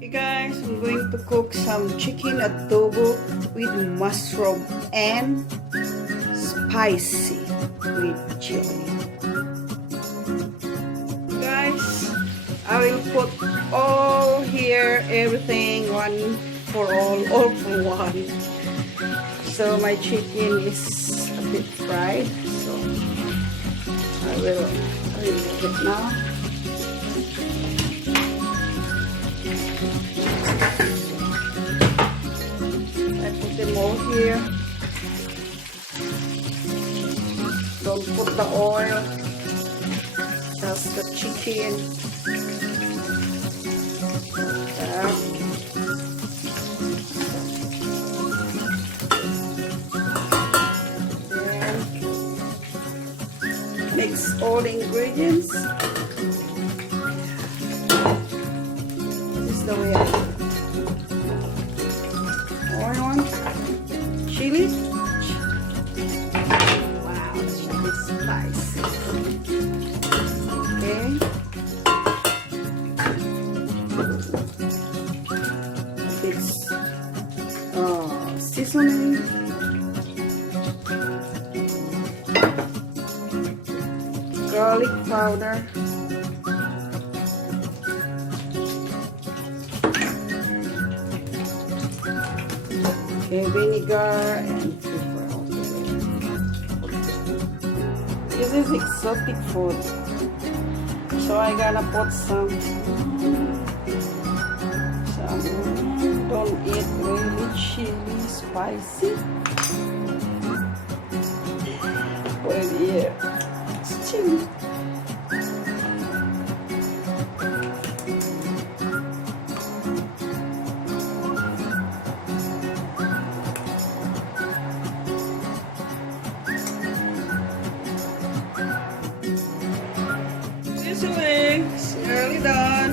Hey guys, I'm going to cook some chicken adobo with mushroom and spicy with chili. Guys, I will put all here, everything, one for all for one. So my chicken is a bit fried, so I will remove it now. I put them all here. Don't put the oil, just the chicken. Then mix all the ingredients. This is the way I do it. Onion, chili. Wow, this chili is spicy. Okay. Mix seasoning. Garlic powder. Okay, vinegar and pepper. This is exotic food, so I gonna put some. Don't eat really chili spicy. Well, yeah, it's chili. It's nearly done.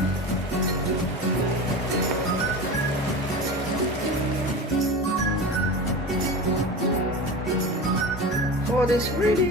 Food is ready.